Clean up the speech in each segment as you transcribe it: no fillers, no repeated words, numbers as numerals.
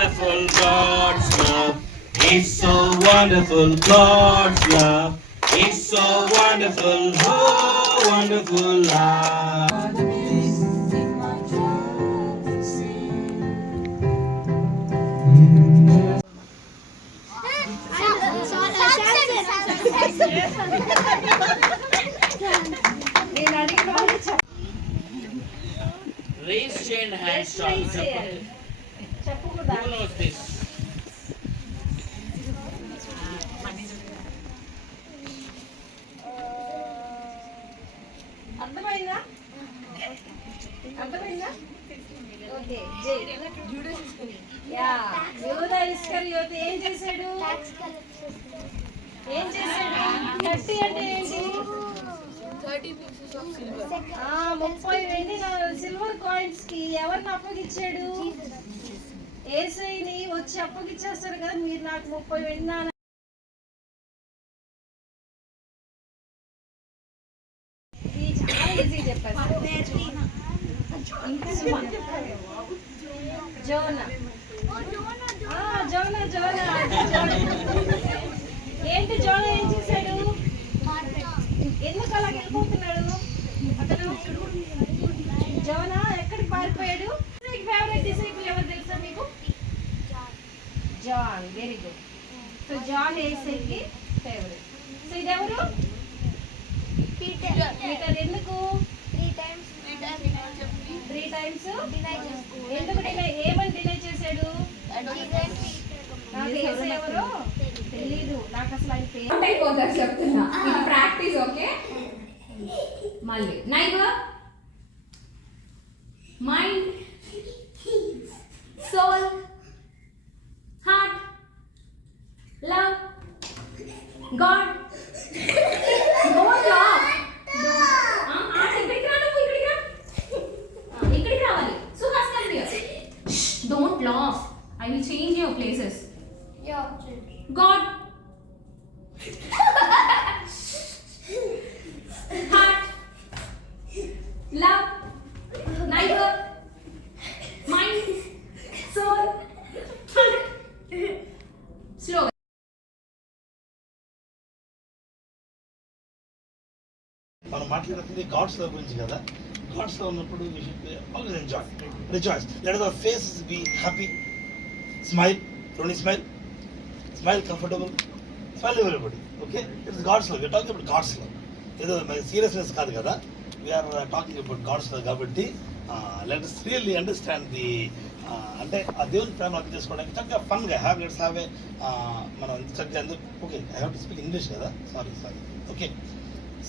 wonderful, God's love. It's so wonderful, God's love. It's so wonderful, oh wonderful love. Raise chain hands, who knows this? ఏం చేశాడు? 30 అంటే ఏంటి? 30 వెండి silver coins కి ఎవరిని అప్పగిచ్చాడు? యేసయ్యని వచ్చి అప్పగిచ్చేస్తారు కదా, మీరు నాకు 30 వెండి జోనా జోనా జోనా ఏంటి? జోనా ఏం చేశాడు? ఎందుకు అలా వెళ్ళిపోతున్నాడు అతను? జోనా ఎక్కడికి పారిపోయాడు? ఫేవరెట్ డిసైపుల్ ఎవరు తెలుసా మీకు? John. Very good. So John యేసయ్యకి ఫేవరెట్. సో ఇదెవరు? పీటర్. ఎందుకు 3 టైమ్స్ ఎందుకు ఏమని డినై చేశాడు? నాకు యేసయ్య ఎవరో తెలీదు, నాకు అసలు ఆయన పేరు చెప్తున్నా. ఇది ప్రాక్టీస్. ఓకే, మళ్ళీ neighbour, mind, soul, heart, love, God. ఇక్కడికి రావాలి. Suhas come here. Don't laugh. I will change your places. Yeah. God. Heart. Love. Neighbor. Mind. Soul. Heart. Slow. మనం మాట్లాడుతుంది గాడ్స్ లవ్ గురించి కదా. గాడ్స్ లవ్ ఉన్నప్పుడు we should always enjoy, rejoice. Let our faces be happy. Smile. Don't smile. Smile comfortable. Smile everybody. Okay? It's God's love. We're talking about God's love. ఏదో seriousness కాదు కదా. We are talking about God's love కాబట్టి let us really understand the అంటే ఆ దేవుని ప్రేమ అర్థం చేసుకోవడానికి చక్కగా ఫన్గా లెట్స్ హ్యావ్ ఏ మనం చక్కగా ఎందుకు. Okay, I have to speak English కదా. Sorry. Okay,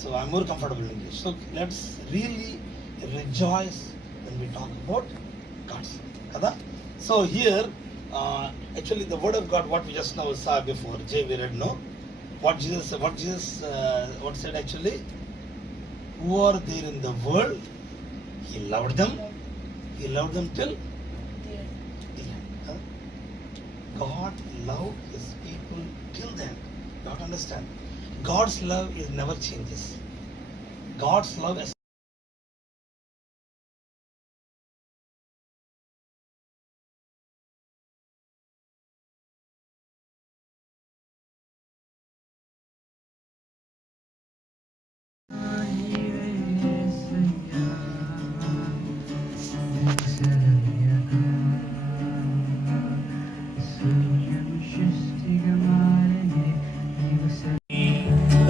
so I'm more comfortable in English. So let's really rejoice when we talk about God's love కదా. So here actually the word of God, what we just now saw before, Jay, we read, no, what Jesus what said actually, who are there in the world, he loved them till the end. God loved his people till then. You have to understand, God's love is never changes. God's love is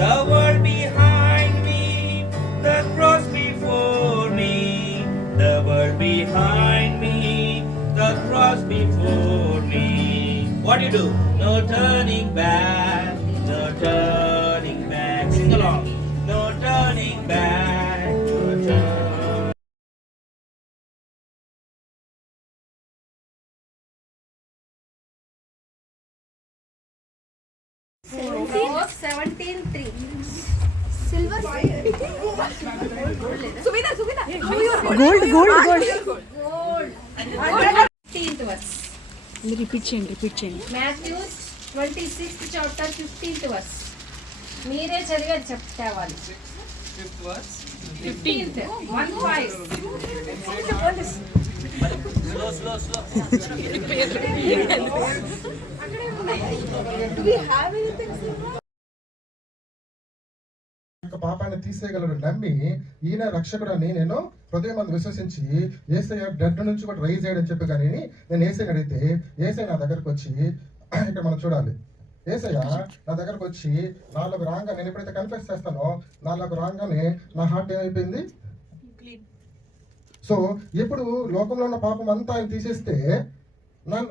The world behind me, the cross before me. The world behind me, the cross before me. What do you do? No turning back, no turning back. Sing along. No turning back, no turning. 17:3. Silver. Suvina. Gold. 15th verse. Repeat చేయండి. Matthew 26th chapter 15th verse. మీరే చదివేది చెప్తావాలి. 15th 1-5. Slow slow యొక్క పాపాన్ని తీసేయగలడు నమ్మి ఈయన రక్షకుడని నేను హృదయం మంది విశ్వసించి ఏసయ్య డెడ్ నుంచి కూడా రైజ్ అయ్యాడని చెప్పి కానీ నేను ఏసైని అడిగితే ఏసై నా దగ్గరకు వచ్చి ఇక్కడ మనం చూడాలి. ఏసయ్య నా దగ్గరకు వచ్చి నాలుగు రాగానే నేను ఎప్పుడైతే కన్ఫెస్ చేస్తానో నాలుగు రాగానే నా హార్ట్ ఏమైపోయింది. సో ఎప్పుడు లోకంలో ఉన్న పాపం అంతా ఆయన తీసేస్తే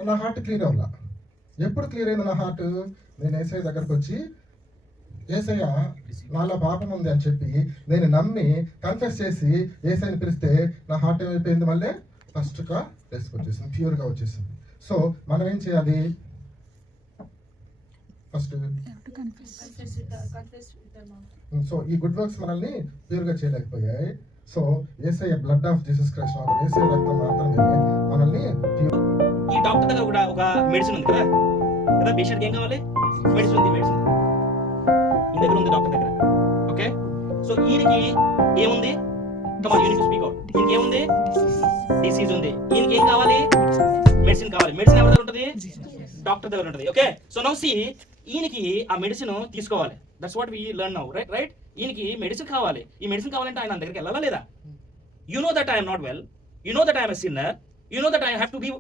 నా హార్ట్ క్లియర్ అవ్వాల. ఎప్పుడు క్లియర్ అయింది నా హార్ట్? నేను ఏసయ్య దగ్గరకు వచ్చి ఏసయ్య నాలో పాపం ఉంది అని చెప్పి నేను నమ్మి కన్ఫెస్ చేసి ఏసైని పిలిస్తే నా హార్ట్ ఏమైపోయింది, మళ్ళీ ఫస్ట్గా ప్లేస్కి వచ్చేసింది, ప్యూర్గా వచ్చేసింది. సో మనం ఏం చేయాలి? ఫస్ట్ సో ఈ గుడ్ వర్క్స్ మనల్ని ప్యూర్గా చేయలేకపోయాయి. So Yesayya blood of Jesus Christ Yesayya రక్తం మాత్రమే మనల్ని ప్యూర్. ఈ డాక్టర్ దగ్గర కూడా ఒక మెడిసిన్ ఉంది కదా కదా పేషెంట్కి ఏం కావాలి? మెడిసిన్ ఉంది. మెడిసిన్ ఈ దగ్గర ఉంది డాక్టర్ దగ్గర. ఓకే, సో ఈయనకి ఏముంది? కమాన్, యూనిట్ టు స్పీక్ అవుట్. ఈయనకి ఏముంది? డిసీజ్ ఉంది. ఈయనకి ఏం కావాలి? మెడిసిన్ కావాలి. మెడిసిన్ ఎవరి దగ్గర ఉంటుంది? డాక్టర్ దగ్గర ఉంటుంది. ఓకే, సో నౌ సీ ఈయనకి ఆ మెడిసిన్ తీసుకోవాలి. That's what we learn now, right? ఈయనకి మెడిసిన్ కావాలి. ఈ మెడిసిన్ కావాలంటే ఆయన దగ్గరికి వెళ్ళాలా లేదా? You know that I'm not well, you know that I'm a sinner, you know that I have to be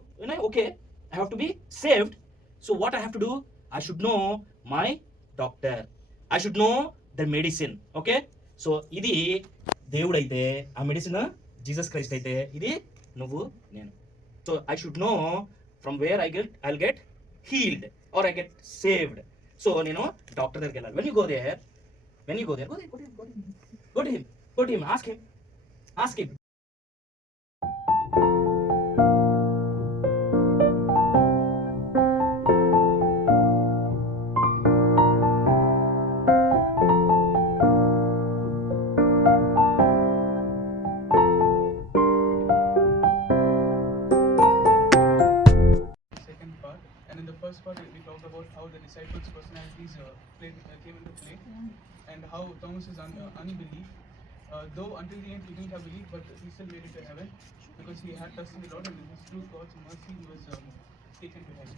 okay, I have to be saved. So what I have to do? I should know my doctor, I should know the medicine. Okay, so ఇది దేవుడైతే ఆ medicine Jesus Christ అయితే ఇది నువ్వు నేను. So I should know from where I get healed or I get saved. So నేను doctor దగ్గరికి వెళ్ళాలి. When you go there, go to him, ask him. Second part, and in the first part we talked about how the disciples' personalities came into play, and how Thomas's unbelief, though until the end he didn't have belief, but he still made it to heaven because he had trust in the Lord, and through God's mercy he was taken to heaven.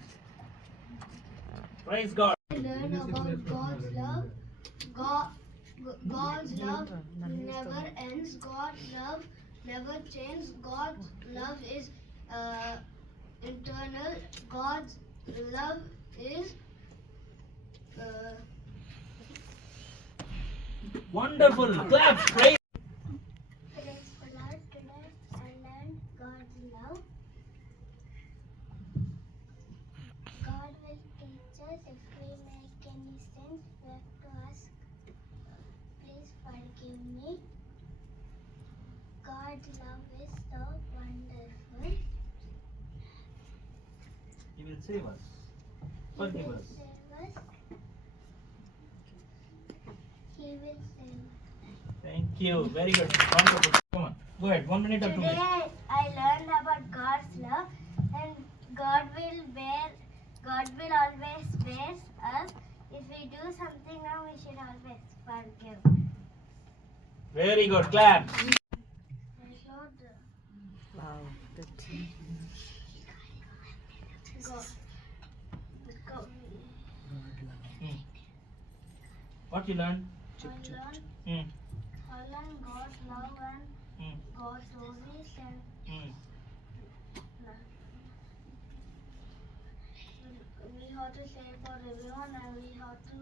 Praise God. Learn about God's love. God's love never ends. God's love never changes. God's love is eternal. God's love is Wonderful. Clap. Praise. Praise the Lord. Today I learned God's love. God will teach us if we make any sins. We have to ask, please forgive me. God's love is so wonderful. He will save us. Forgive us. He will save us. Thank you. Very good. Wonderful. Come on. Go ahead. 1 minute or 2 Today minutes. I learned about God's love, and God will always bear us. If we do something wrong, we should always forgive. Very good. Clap. Wow, that's What you learned? I learned God's love and God's service, and we have to say for everyone, and we have to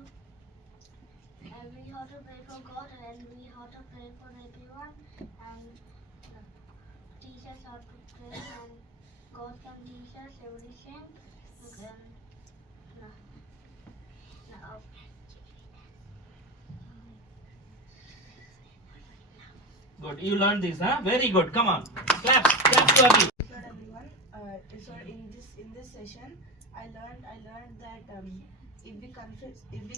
pray for God, and we have to pray for everyone, and teach us how to pray, and God can teach us everything. Now, Good. You learned this, huh? Very good. Come on. Clap. Clap to Abhi. Hello everyone. So in this session, I learned that if we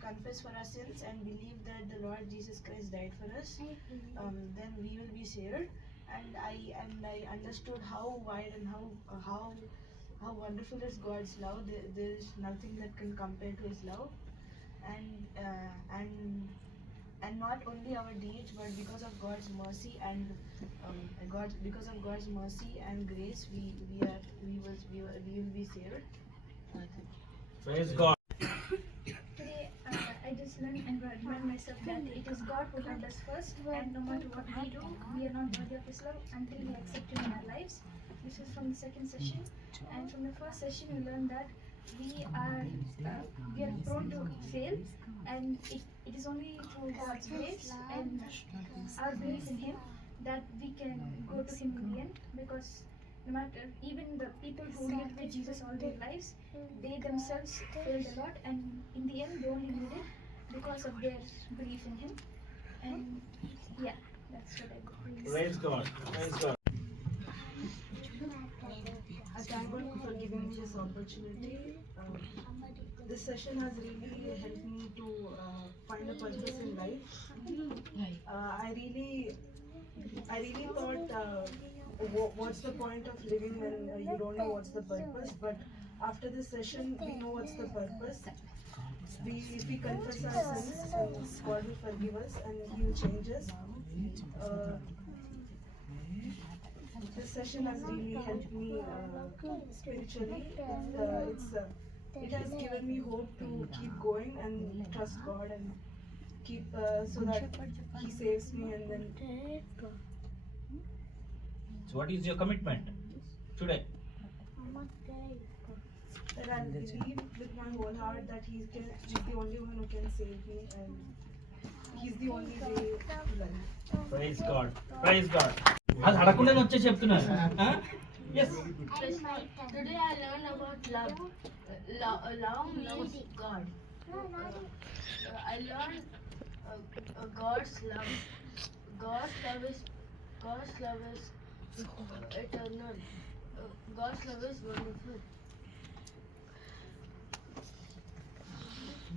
confess for our sins and believe that the Lord Jesus Christ died for us, then we will be saved. And I understood how wide and how wonderful is God's love. There is nothing that can compare to His love. And not only our deeds, but because of God's mercy and because of God's mercy and grace, we will be saved. Thank you. Praise God. Today, I just learned and remind myself that it is God who loved us first, and no matter what we do, we are not worthy of His love until we accept Him in our lives. This is from the second session, and from the first session, we learned that we are prone to fail, and it is only through God's grace and our belief in Him that we can go to Him in the end, because no matter, even the people who lived with Jesus all their lives, they themselves failed a lot, and in the end they only made it because of their belief in Him. And yeah, that's what I got. Praise God. Praise God. I thank God for giving me this opportunity. This session has really helped me to find a purpose in life. I really thought, what's the point of living when you don't know what's the purpose? But after this session, we know what's the purpose. If we confess our sins, God will forgive us and He will change us. This session has really helped me spiritually. It has given me hope to keep going and trust God and keep so that He saves me and then. So what is your commitment today? That I believe with my whole heart that He's the only one who can save me, and He's the only way to life. Praise God. Praise God. అది అడగకుండానే వచ్చే చెప్తున్నారు. Yes. Today I learned about love. Love means God. I learned God's love. God's love is eternal. God's love is wonderful.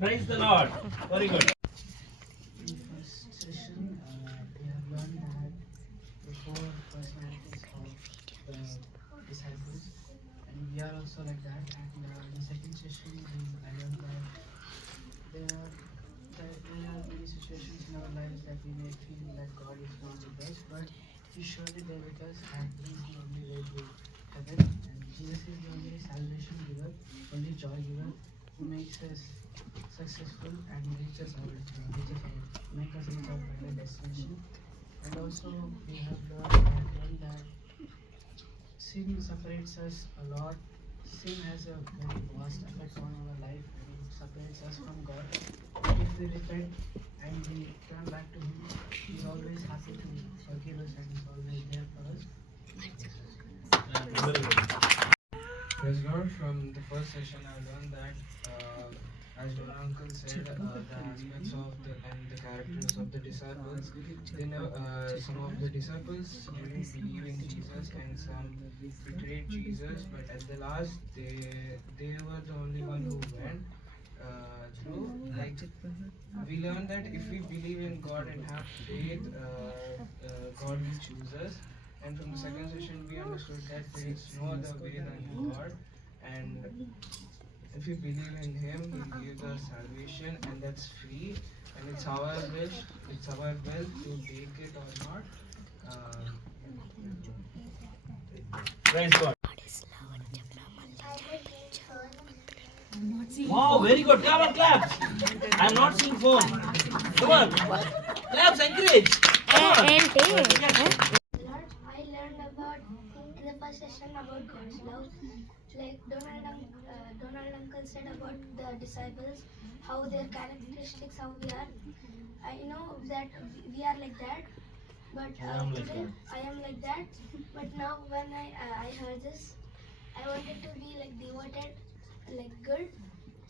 Praise the Lord. Very good. In the first session, we have learned that the four personalities of the disciples, and we are also like that. And in the second session, I learned that there are many situations in our lives that we may feel that God is not with us, but He is surely there with us, and He is the only way to heaven. And Jesus is the only salvation giver, only joy giver, who makes us successful and make us reach our final destination. And also we have learned that sin separates us a lot. Sin has a very vast effect on our life and it separates us from God. But if we repent and we turn back to Him, He is always happy to forgive us and He is always there for us. Praise God. From the first session, I learned that, as your uncle said, the aspects of the characters of the disciples. Some of the disciples didn't believe in Jesus, and some betrayed Jesus. But at the last, they were the only one who went through. Like, we learned that if we believe in God and have faith, God will choose us. And from the second session, we understood that there is no other way than God, and if we believe in Him, He gives us salvation, and that's free, and it's our wish, it's our will to take it or not. Praise God. Wow, very good. Come on, clap. I'm not seeing phone. Come on. Claps, encourage. Come on. I learned about in the first session about God's love. Like Donald uncle said about the disciples, how their characteristics, how we are. I know that we are like that, but today I am like that. But now when I heard this, I wanted to be like devoted, like good,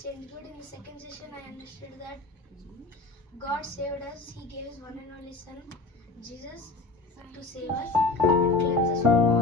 change good. In the second session, I understood that God saved us. He gave His one and only Son, Jesus, to save us and cleanse us from all